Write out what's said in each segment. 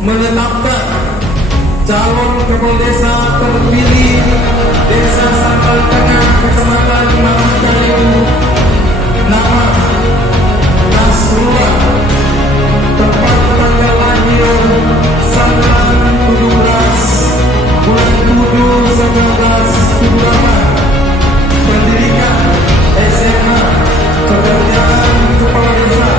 Menetapkan calon kepala desa terpilih Desa Sambal Tengah, Kecamatan Marangkayu, nama Nasrullah, tempat tanggal lahir 9/17 bulan 7 1978, pendidikan SMA, pekerjaan kepala desa.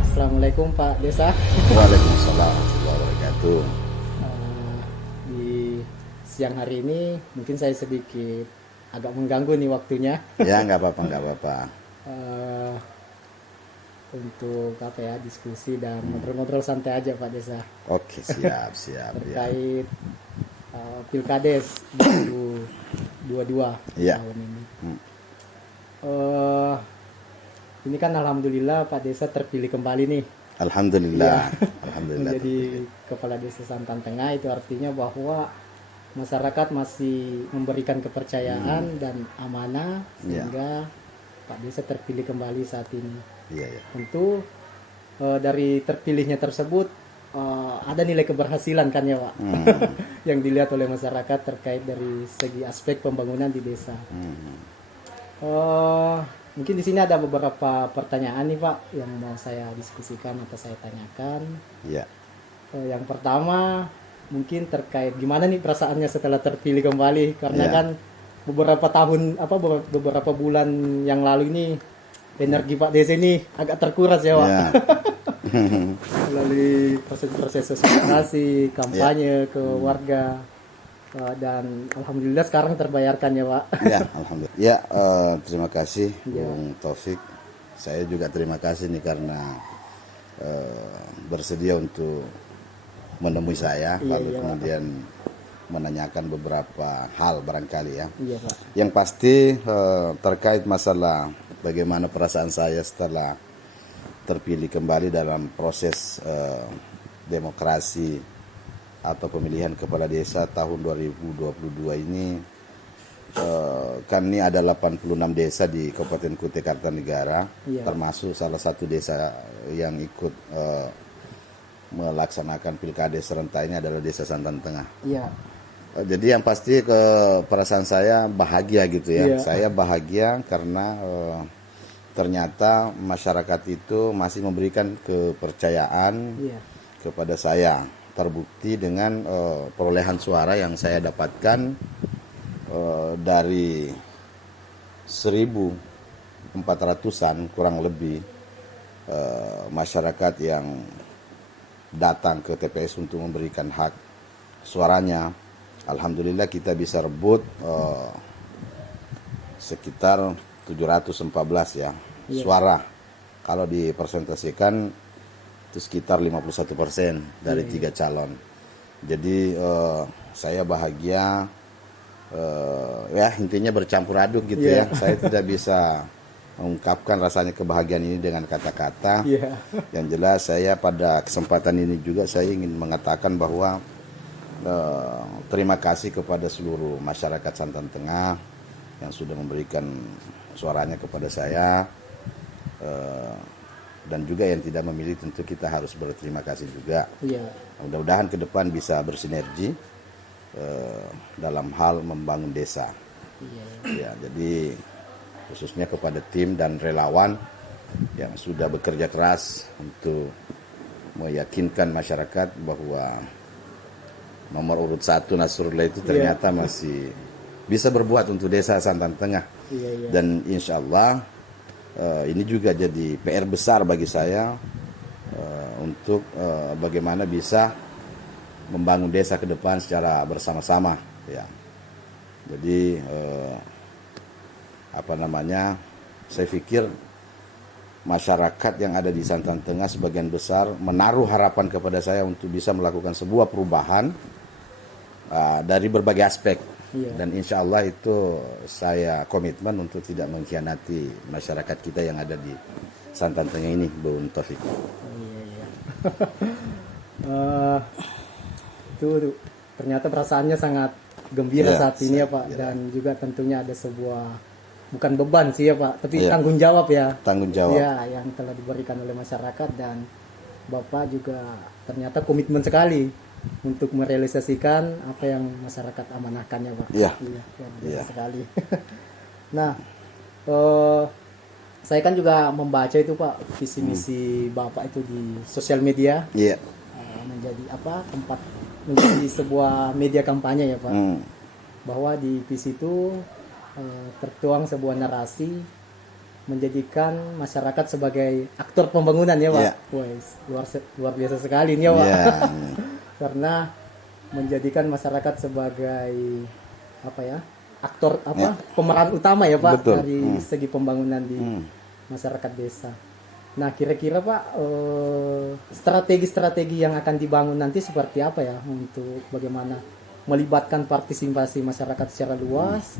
Assalamualaikum Pak Desa. Waalaikumsalam warahmatullahi wabarakatuh. Di siang hari ini mungkin saya sedikit agak mengganggu nih waktunya. Ya nggak apa-apa. Untuk apa ya, diskusi dan ngobrol-ngobrol santai aja Pak Desa. Oke, siap. Terkait Pilkades 2022 Ya. tahun ini. Ini kan alhamdulillah Pak Desa terpilih kembali nih. Alhamdulillah. Iya. Alhamdulillah. Menjadi Kepala Desa Santan Tengah, itu artinya bahwa masyarakat masih memberikan kepercayaan dan amanah sehingga Pak Desa terpilih kembali saat ini. Iya. Tentu dari terpilihnya tersebut ada nilai keberhasilan kan ya Pak, yang dilihat oleh masyarakat terkait dari segi aspek pembangunan di desa. Mungkin di sini ada beberapa pertanyaan nih Pak yang mau saya diskusikan atau saya tanyakan. Iya. Yang pertama mungkin terkait gimana nih perasaannya setelah terpilih kembali, karena kan beberapa bulan yang lalu ini energi Pak Desa ini agak terkuras ya Pak. Ya. Melalui proses-proses sosialisasi, kampanye ke warga. Dan alhamdulillah sekarang terbayarkan ya Pak. Ya, alhamdulillah. Ya, terima kasih Bung Taufik. Saya juga terima kasih nih karena bersedia untuk menemui saya, lalu kemudian menanyakan beberapa hal barangkali ya. Iya Pak. Yang pasti terkait masalah bagaimana perasaan saya setelah terpilih kembali dalam proses demokrasi atau pemilihan kepala desa tahun 2022 ini, kan ini ada 86 desa di Kabupaten Kutai Kartanegara, Iya. termasuk salah satu desa yang ikut melaksanakan pilkada serentak ini adalah Desa Santan Tengah. Iya. Jadi yang pasti perasaan saya bahagia gitu ya. Iya. Saya bahagia karena ternyata masyarakat itu masih memberikan kepercayaan Iya. kepada kepada saya. Terbukti dengan perolehan suara yang saya dapatkan dari 1.400-an kurang lebih masyarakat yang datang ke TPS untuk memberikan hak suaranya. Alhamdulillah kita bisa rebut sekitar 714 ya Iya. suara. Kalau dipresentasikan itu sekitar 51% dari Iya, 3 calon. Jadi saya bahagia, ya intinya bercampur aduk gitu Iya. ya. Saya tidak bisa mengungkapkan rasanya kebahagiaan ini dengan kata-kata. Iya. Yang jelas saya pada kesempatan ini juga saya ingin mengatakan bahwa terima kasih kepada seluruh masyarakat Santan Tengah yang sudah memberikan suaranya kepada saya, dan juga yang tidak memilih tentu kita harus berterima kasih juga. Iya. Mudah-mudahan ke depan bisa bersinergi dalam hal membangun desa. Iya. Ya, jadi khususnya kepada tim dan relawan yang sudah bekerja keras untuk meyakinkan masyarakat bahwa nomor urut 1 Nasrullah itu ternyata masih bisa berbuat untuk desa Santan Tengah. Iya. Iya. Dan insya Allah ini juga jadi PR besar bagi saya untuk bagaimana bisa membangun desa ke depan secara bersama-sama ya. Jadi saya pikir masyarakat yang ada di Santan Tengah sebagian besar menaruh harapan kepada saya untuk bisa melakukan sebuah perubahan dari berbagai aspek. Iya. Dan insya Allah itu saya komitmen untuk tidak mengkhianati masyarakat kita yang ada di Santan Tengah ini, Bung Taufik. Iya. Itu ternyata perasaannya sangat gembira Iya, saat ini ya Pak, dan juga tentunya ada sebuah bukan beban sih ya Pak, tapi tanggung jawab ya. Tanggung jawab. Ya, yang telah diberikan oleh masyarakat, dan Bapak juga ternyata komitmen sekali untuk merealisasikan apa yang masyarakat amanahkan ya Pak. Iya. Luar biasa Iya. sekali. Nah, saya kan juga membaca itu Pak visi misi Bapak itu di sosial media, Iya. menjadi menjadi sebuah media kampanye ya Pak. Bahwa di visi itu tertuang sebuah narasi menjadikan masyarakat sebagai aktor pembangunan ya Pak. Iya. Wes, luar biasa sekali ini ya Pak. Iya. Karena menjadikan masyarakat sebagai aktor pemeran utama ya Pak. Betul. Dari segi pembangunan di masyarakat desa. Nah, kira-kira Pak strategi-strategi yang akan dibangun nanti seperti apa ya untuk bagaimana melibatkan partisipasi masyarakat secara luas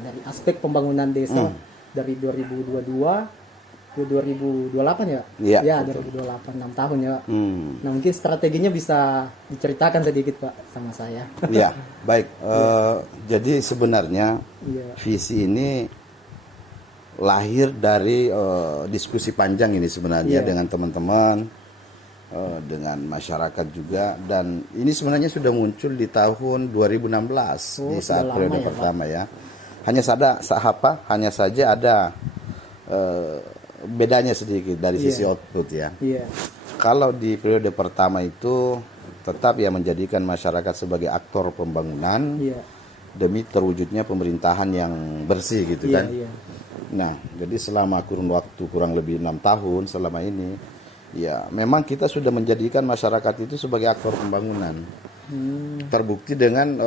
dari aspek pembangunan desa dari 2022 ke 2028 ya? Iya, Ya, betul. 2028, 6 tahun ya Pak. Nah, mungkin strateginya bisa diceritakan sedikit Pak sama saya. Ya, baik. Jadi sebenarnya Iya. visi ini lahir dari diskusi panjang ini sebenarnya Iya. dengan teman-teman, dengan masyarakat juga, dan ini sebenarnya sudah muncul di tahun 2016 di sudah saat lama periode ya, Pak. pertama ya. Hanya saja ada bedanya sedikit dari sisi Iya. output ya. Iya. Kalau di periode pertama itu tetap ya menjadikan masyarakat sebagai aktor pembangunan Iya. demi terwujudnya pemerintahan yang bersih gitu Iya, kan. iya. Nah, jadi selama kurun waktu kurang lebih 6 tahun selama ini, ya memang kita sudah menjadikan masyarakat itu sebagai aktor pembangunan. Terbukti dengan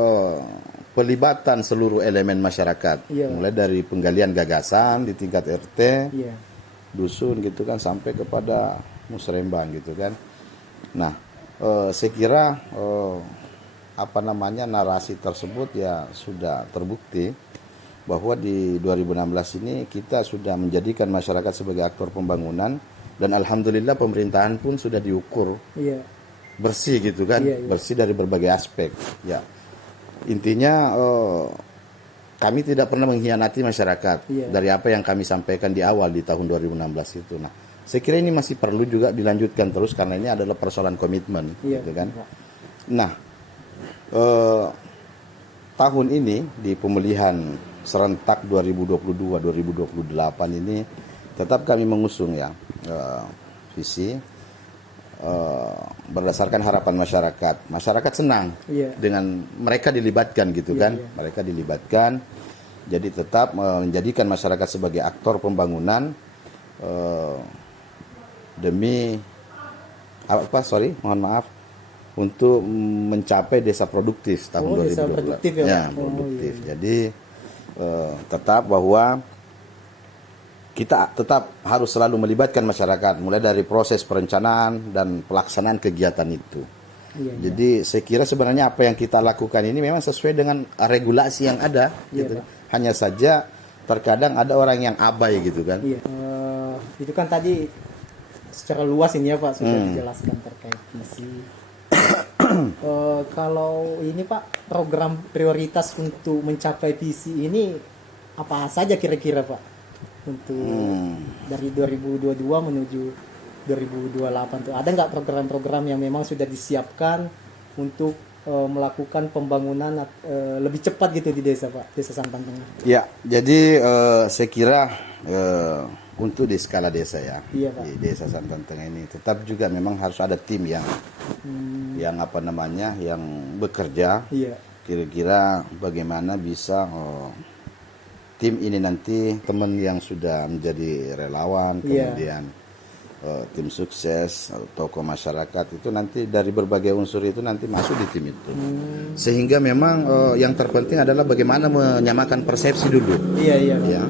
pelibatan seluruh elemen masyarakat, Iya. mulai dari penggalian gagasan di tingkat RT, Iya. dusun gitu kan, sampai kepada musrembang gitu kan. Nah, saya kira narasi tersebut ya sudah terbukti bahwa di 2016 ini kita sudah menjadikan masyarakat sebagai aktor pembangunan, dan alhamdulillah pemerintahan pun sudah diukur Iya. bersih gitu kan. Iya, iya. Bersih dari berbagai aspek ya. Intinya kami tidak pernah mengkhianati masyarakat Iya. dari apa yang kami sampaikan di awal di tahun 2016 itu. Nah, saya kira ini masih perlu juga dilanjutkan terus karena ini adalah persoalan komitmen, Iya, gitu kan. Pak. Nah, tahun ini di pemulihan serentak 2022-2028 ini tetap kami mengusung ya visi berdasarkan harapan masyarakat. Masyarakat senang Iya. dengan mereka dilibatkan gitu Iya, kan. iya. Mereka dilibatkan. Jadi tetap menjadikan masyarakat sebagai aktor pembangunan demi mohon maaf untuk mencapai desa produktif tahun 2022. Desa produktif ya, Pak? Oh, produktif. iya. Jadi tetap bahwa kita tetap harus selalu melibatkan masyarakat mulai dari proses perencanaan dan pelaksanaan kegiatan itu. Iya, iya. Jadi saya kira sebenarnya apa yang kita lakukan ini memang sesuai dengan regulasi yang ada. Iya, gitu. Pak. Hanya saja terkadang ada orang yang abai gitu kan. Iya. Itu kan tadi secara luas ini ya Pak sudah dijelaskan terkait visi. Kalau ini Pak, program prioritas untuk mencapai visi ini apa saja kira-kira Pak? Untuk dari 2022 menuju 2028 tuh ada nggak program-program yang memang sudah disiapkan untuk melakukan pembangunan lebih cepat gitu di desa Pak, desa Santan Tengah? Ya, jadi saya kira untuk di skala desa ya, Iya, Pak. di desa Santan Tengah ini tetap juga memang harus ada tim yang yang bekerja. Iya. Kira-kira bagaimana bisa tim ini nanti teman yang sudah menjadi relawan, Iya. kemudian tim sukses, tokoh masyarakat itu nanti dari berbagai unsur itu nanti masuk di tim itu. Sehingga memang yang terpenting adalah bagaimana menyamakan persepsi dulu. Iya, iya, Pak. Ya,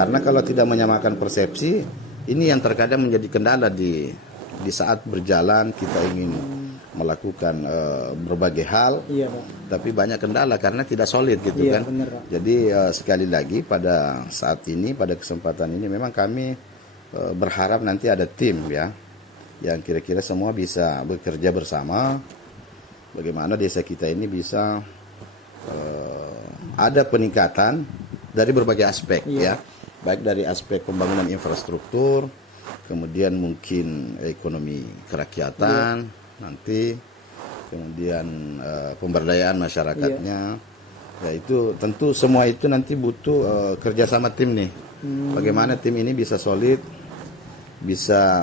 karena kalau tidak menyamakan persepsi, ini yang terkadang menjadi kendala di saat berjalan kita ingin melakukan berbagai hal. Iya, Pak. Tapi banyak kendala karena tidak solid gitu Iya, kan. benar, Pak. Jadi sekali lagi pada saat ini, pada kesempatan ini memang kami berharap nanti ada tim ya yang kira-kira semua bisa bekerja bersama. Bagaimana desa kita ini bisa ada peningkatan dari berbagai aspek ya, baik dari aspek pembangunan infrastruktur, kemudian mungkin ekonomi kerakyatan nanti, kemudian pemberdayaan masyarakatnya. Ya itu tentu semua itu nanti butuh kerjasama tim nih. Bagaimana tim ini bisa solid, bisa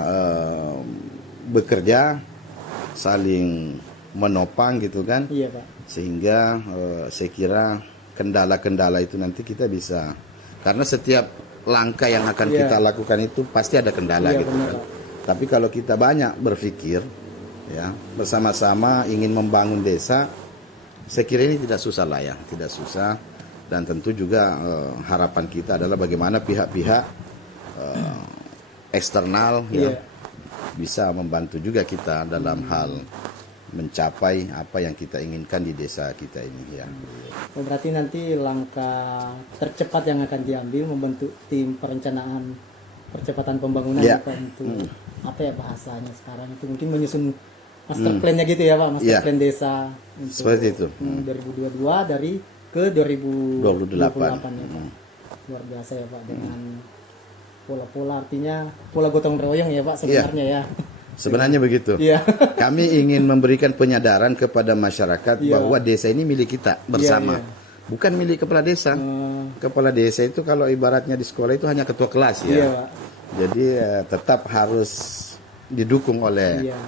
bekerja, saling menopang gitu kan. Iya, Pak. Sehingga saya kira kendala-kendala itu nanti kita bisa, karena setiap langkah yang akan kita lakukan itu pasti ada kendala Iya, gitu benar, kan. Pak. Tapi kalau kita banyak berpikir ya bersama-sama ingin membangun desa, saya kira ini tidak susah lah ya, tidak susah. Dan tentu juga harapan kita adalah bagaimana pihak-pihak eksternal ya bisa membantu juga kita dalam hal mencapai apa yang kita inginkan di desa kita ini ya. Oh, berarti nanti langkah tercepat yang akan diambil membentuk tim perencanaan percepatan pembangunan Ya. Pak, untuk apa ya bahasanya sekarang itu mungkin menyusun master plan-nya gitu ya Pak, master Ya. plan desa untuk Seperti itu. 2022 dari ke 2028 ya Pak. Hmm. Luar biasa ya Pak dengan pola-pola, artinya pola gotong royong ya Pak sebenarnya ya. Sebenarnya begitu. Iya. Kami ingin memberikan penyadaran kepada masyarakat Iya. bahwa desa ini milik kita bersama. Iya, Bukan milik kepala desa. Kepala desa itu kalau ibaratnya di sekolah itu hanya ketua kelas ya. Iya, Pak. Jadi tetap harus didukung oleh Iya.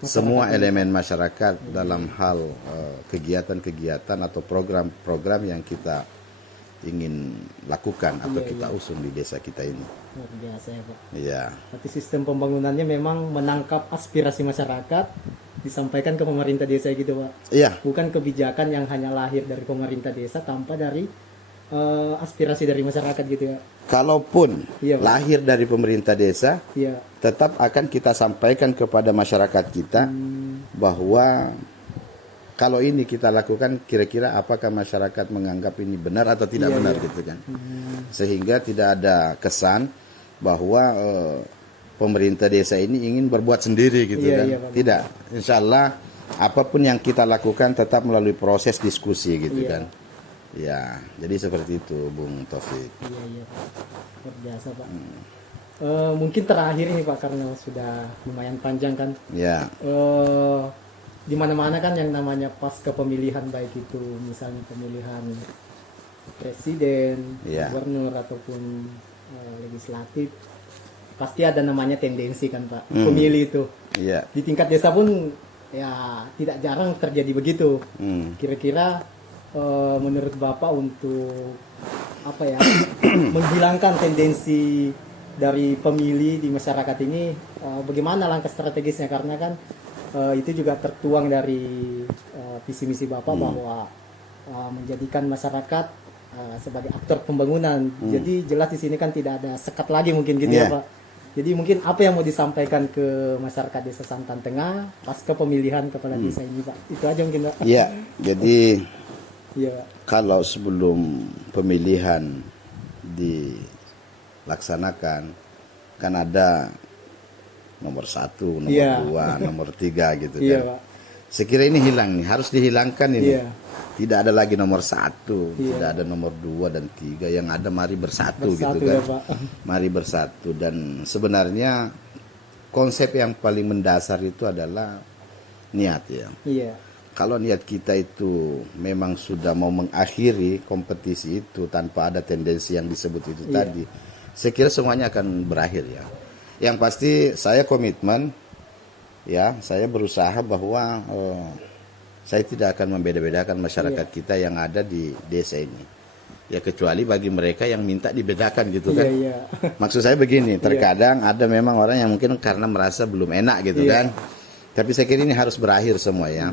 semua elemen masyarakat dalam hal kegiatan-kegiatan atau program-program yang kita ingin lakukan atau Iya, kita usung di desa kita ini. Luar biasa ya Pak. Iya. Berarti sistem pembangunannya memang menangkap aspirasi masyarakat, disampaikan ke pemerintah desa gitu Pak. Iya. Bukan kebijakan yang hanya lahir dari pemerintah desa tanpa dari aspirasi dari masyarakat gitu ya. Kalaupun Iya, Pak. lahir dari pemerintah desa, Iya. tetap akan kita sampaikan kepada masyarakat kita bahwa kalau ini kita lakukan, kira-kira apakah masyarakat menganggap ini benar atau tidak Iya, benar iya. gitu kan. Sehingga tidak ada kesan bahwa pemerintah desa ini ingin berbuat sendiri gitu Iya, kan. iya, Pak. Tidak. Insya Allah apapun yang kita lakukan tetap melalui proses diskusi gitu Iya. kan. Ya, jadi seperti itu Bung Taufik. Iya iya Pak. Luar biasa Pak. Mungkin terakhir ini Pak, karena sudah lumayan panjang kan. Ya, Di mana-mana kan yang namanya pasca pemilihan, baik itu misalnya pemilihan presiden, Iya. gubernur ataupun legislatif, pasti ada namanya tendensi kan Pak, pemilih itu. ya. Di tingkat desa pun ya tidak jarang terjadi begitu. Kira-kira menurut Bapak untuk apa ya menghilangkan tendensi dari pemilih di masyarakat ini, bagaimana langkah strategisnya, karena kan itu juga tertuang dari visi misi Bapak bahwa menjadikan masyarakat sebagai aktor pembangunan. Jadi jelas di sini kan tidak ada sekat lagi mungkin gitu ya Yeah. Pak. Jadi mungkin apa yang mau disampaikan ke masyarakat Desa Santan Tengah pasca pemilihan kepala desa ini Pak? Itu aja mungkin Pak. Ya, jadi Iya. kalau sebelum pemilihan dilaksanakan kan ada nomor 1, nomor Iya. 2, nomor 3 gitu Iya kan. Pak. Sekira ini hilang nih, harus dihilangkan ini. Iya. Tidak ada lagi nomor 1, Iya. tidak ada nomor 2 dan 3, yang ada mari bersatu, Bersatu gitu kan. ya Pak. Mari bersatu, dan sebenarnya konsep yang paling mendasar itu adalah niat ya. Iya. Kalau niat kita itu memang sudah mau mengakhiri kompetisi itu tanpa ada tendensi yang disebut itu Iya. tadi, saya kira semuanya akan berakhir ya. Yang pasti saya komitmen ya, saya berusaha bahwa saya tidak akan membeda-bedakan masyarakat kita yang ada di desa ini. Ya kecuali bagi mereka yang minta dibedakan gitu Iya kan. iya. Maksud saya begini, terkadang ada memang orang yang mungkin karena merasa belum enak gitu Iya. kan. Tapi saya kira ini harus berakhir semua ya.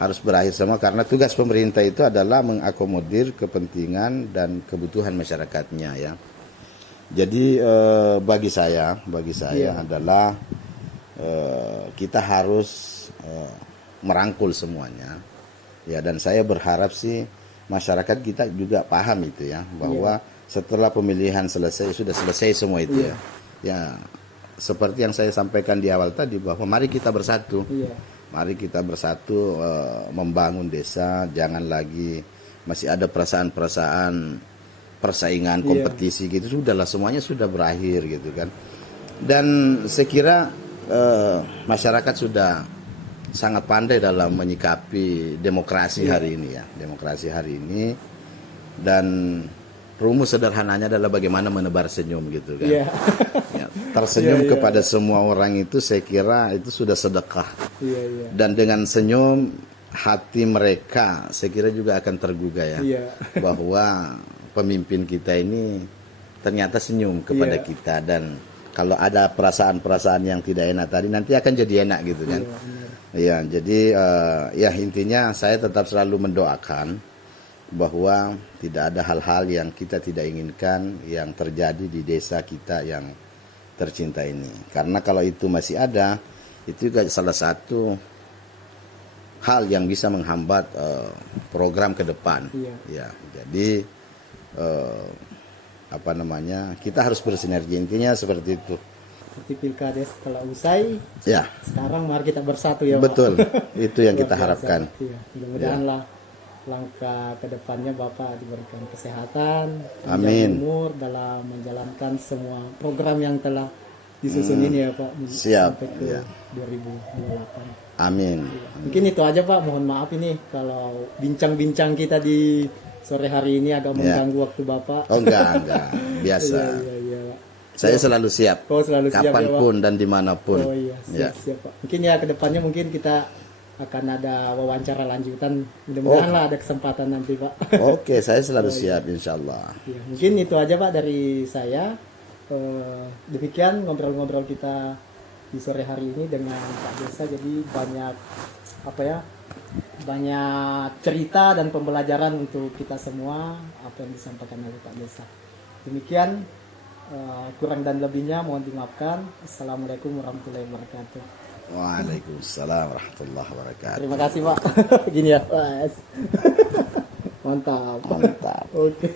Harus berakhir semua karena tugas pemerintah itu adalah mengakomodir kepentingan dan kebutuhan masyarakatnya ya. Jadi bagi saya Iya. adalah kita harus merangkul semuanya. Ya, dan saya berharap sih masyarakat kita juga paham itu ya, bahwa setelah pemilihan selesai, sudah selesai semua itu ya. Ya, seperti yang saya sampaikan di awal tadi bahwa mari kita bersatu. Iya. Mari kita bersatu membangun desa, jangan lagi masih ada perasaan-perasaan persaingan, kompetisi gitu. Sudahlah, semuanya sudah berakhir gitu kan. Dan saya kira masyarakat sudah sangat pandai dalam menyikapi demokrasi hari ini ya. Demokrasi hari ini, dan rumus sederhananya adalah bagaimana menebar senyum gitu kan. Iya. Ya, tersenyum Iya, iya. kepada semua orang itu saya kira itu sudah sedekah. Iya iya. Dan dengan senyum hati mereka saya kira juga akan tergugah ya. Iya. Bahwa pemimpin kita ini ternyata senyum kepada Iya. kita, dan kalau ada perasaan-perasaan yang tidak enak tadi nanti akan jadi enak gitu kan. Iya, benar. Ya, jadi ya intinya saya tetap selalu mendoakan bahwa tidak ada hal-hal yang kita tidak inginkan yang terjadi di desa kita yang tercinta ini. Karena kalau itu masih ada, itu juga salah satu hal yang bisa menghambat program ke depan. Iya. Ya, jadi apa namanya, kita harus bersinergi, intinya seperti itu. Seperti pilkada setelah usai, Ya, sekarang mari kita bersatu ya Pak. betul. Itu yang Luar kita biasa. harapkan. Iya. Mudah-mudahan lah langkah kedepannya Bapak diberikan kesehatan, panjang Amin. umur dalam menjalankan semua program yang telah disusun ini ya Pak. Siap, Sampai ke iya. 2028. Amin. Mungkin itu aja Pak, mohon maaf ini kalau bincang-bincang kita di sore hari ini agak mengganggu waktu Bapak. Oh enggak, biasa. Iya, iya, Pak. Saya selalu siap. Oh, selalu siap ya, Pak. Kapanpun dan dimanapun. Oh iya, Ya. siap Pak. Mungkin ya kedepannya mungkin kita akan ada wawancara lanjutan. Mudah-mudahan lah ada kesempatan nanti Pak. Oke, saya selalu siap insya Allah. Ya, mungkin itu aja Pak dari saya. Demikian ngobrol-ngobrol kita di sore hari ini dengan Pak Desa. Jadi banyak apa ya? Banyak cerita dan pembelajaran untuk kita semua apa yang disampaikan oleh Pak Desa. Demikian kurang dan lebihnya mohon dimaafkan. Assalamualaikum warahmatullahi wabarakatuh. Waalaikumsalam warahmatullahi wabarakatuh. Terima kasih Pak. Gini ya Pak. Mantap. Mantap. Oke.